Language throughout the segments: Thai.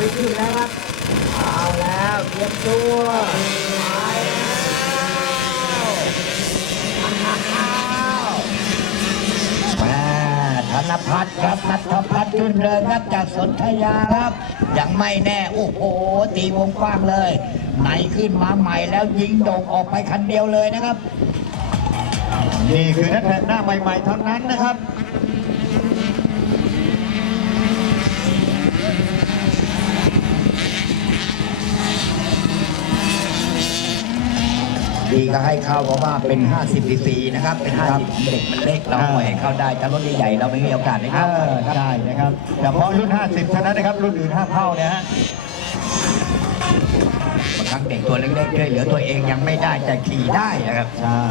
วิขึ้นแล้วครับ เอาแล้วเตรียมตัวไปแล้วอ้าวแม่ธนพัฒน์ครับนัทพัฒน์จุนเริงครับจากสนธยาครับ ยังไม่แน่ โอ้โห ตีวงกว้างเลย ไหนขึ้นมาใหม่แล้วยิงโด่งออกไปคันเดียวเลยนะครับ นี่คือนักแข่งหน้าใหม่ๆเท่านั้นนะครับ ดีก็ให้เข้าเพราะว่าเป็น 50 cc นะครับ เป็น50เด็กมันเล็กเราปล่อยให้เข้าได้ถ้ารถใหญ่ๆเราไม่มีโอกาสได้เอเข้าอใช่นะครับเฉพาะรุ่น 50เท่านั้นนะครับ รุ่นอื่นห้ามเข้านะฮะบางครั้งเด็กตัวเล็กๆช่วยเหลือตัวเองยังไม่ได้แต่ขี่ได้นะครับ ใช่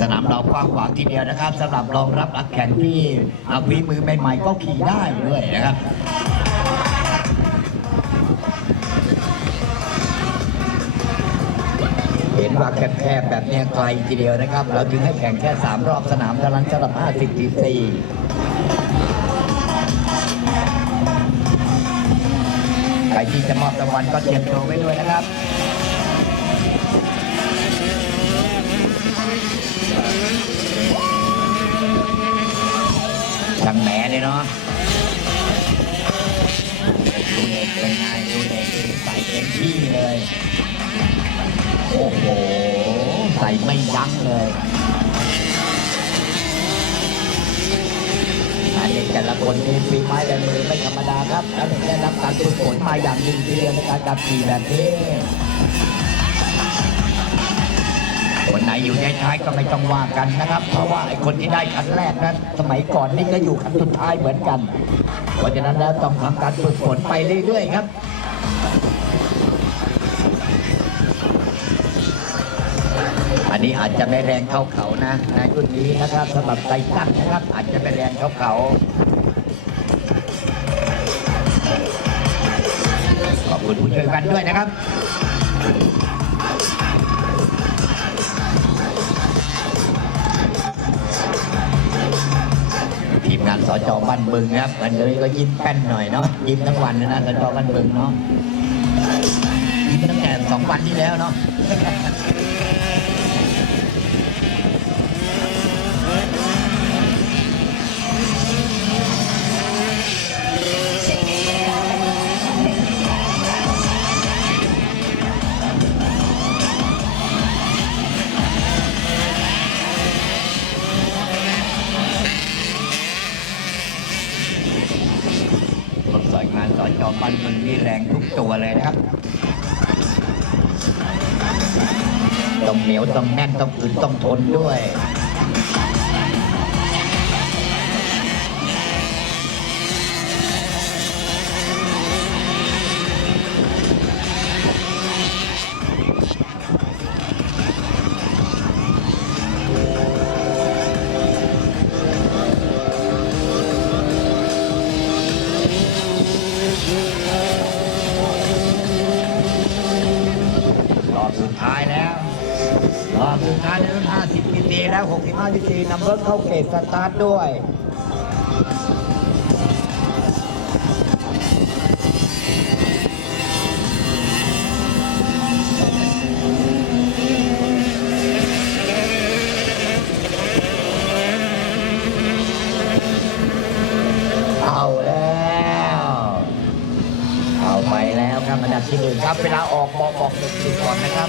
สนามเรากว้างขวางทีเดียวนะครับสำหรับรองรับนักแข่งที่เอาฝีมือใหม่ๆก็ขี่ได้ด้วยนะครับ ว่าแคบๆแบบนี้ไกลทีเดียวนะครับ เราจึงให้แข่งแค่ 3 รอบสนามเท่านั้นสำหรับ 50ทีซีใครที่จะมอบรางวัลก็เตรียมตัวไว้ด้วยนะครับช่างแหมเลยเนาะดูเด็กเป็นไงดูเด็กใส่เต็มที่เลย โอ้โห ใส่ไม่ยั้งเลยอันเด็กแต่ละคนมีฝีไม้ลายมือไม่ธรรมดาครับ แล้วได้รับการฝึกฝนมาอย่างดีทีเดียวในการขับขี่แบบนี้คนไหนอยู่ในท้ายก็ไม่ต้องว่ากันนะครับ เพราะว่าไอ้คนที่ได้คันแรกนั้น สมัยก่อนนี่ก็อยู่คันสุดท้ายเหมือนกัน เพราะฉะนั้นแล้วต้องทำการฝึกฝนไปเรื่อยๆครับ อันนี้อาจจะไม่แรงเข้าเขานะในรุ่นนี้นะครับสำหรับไตตั้งนะครับ อาจจะไม่แรงเข้าเขาขอบคุณผู้ช่วยกันด้วยนะครับทีมงานสจบ้านบึงครับวันนี้ก็ยิ้มแป้นหน่อยเนาะยิ้มทั้งวันนะสจบ้านบึงเนาะยิ้มตั้งแต่สองวันที่แล้วเนาะ รสอยงานสอจอบันมึงมีแรงทุกตัวเลยนะครับต้องเหนียวต้องแน่นต้องอึดต้องทนด้วย รอบสุดท้ายในรุ่น50ปีแล้ว65ปีตีนำรถเข้าเกตสตาร์ทด้วย ไปแล้วครับอันดับที่หนึ่งครับ เวลาออกบอกบอกงด็กก่อนนะครับ